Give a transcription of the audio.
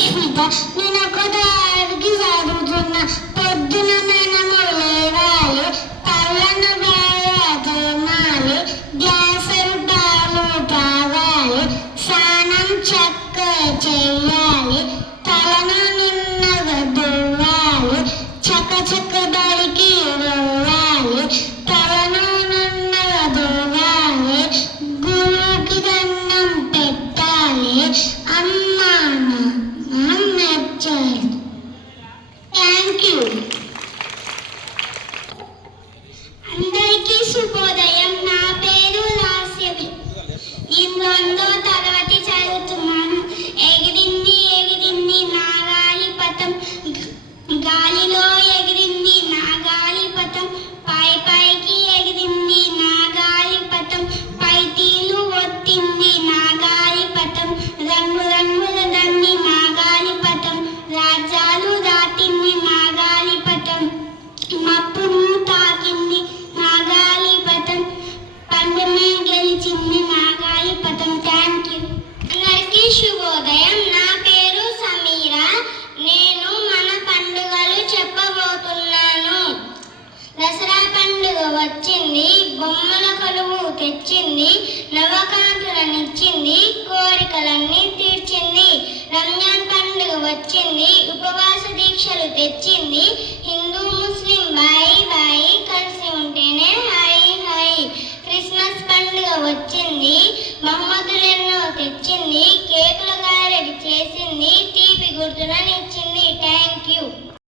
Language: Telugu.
పుష్పిత. నేను ఒకదారికి చదువుతున్నా. పొద్దున మనము లేవాలి, పళ్ళను బాగా తినాలి, గ్లాసులు పాలు తాగాలి, స్నానం చక్కగా చెయ్యాలి, తలను నిన్నగా దువ్వాలి, చక్క చక్క బడికి వెళ్ళాలి, తలను నిన్నగా దువ్వాలి, గురువుకి దండం పెట్టాలి, అమ్మా నాన్న మెచ్చాలి. Thank you. అందరికీ శుభోదయం. నా పేరు లాస్యవి. నేను 2వ తరగతి చదువుతున్నాను. ఎగిరింది ఎగిరింది నా గాలిపటం, గాలిలో ఎగిరింది నా గాలిపటం, పై పైకి ఎగిరింది నా గాలిపటం, పైతీలు ఒత్తింది నా గాలిపటం, రంగు రంగుల దండి నా గాలిపటం, రాజ్యాలు దాటింది నా గాలిపటం, మప్పును తాకింది నా గాలిపటం, పందెమే గెలిచింది నా గాలిపటం. Thank you. అందరికీ శుభోదయం. నా పేరు సమీరా. నేను మన పండుగలు చెప్పబోతున్నాను. దసరా పండుగ వచ్చింది, బొమ్మల కొలువు తెచ్చింది,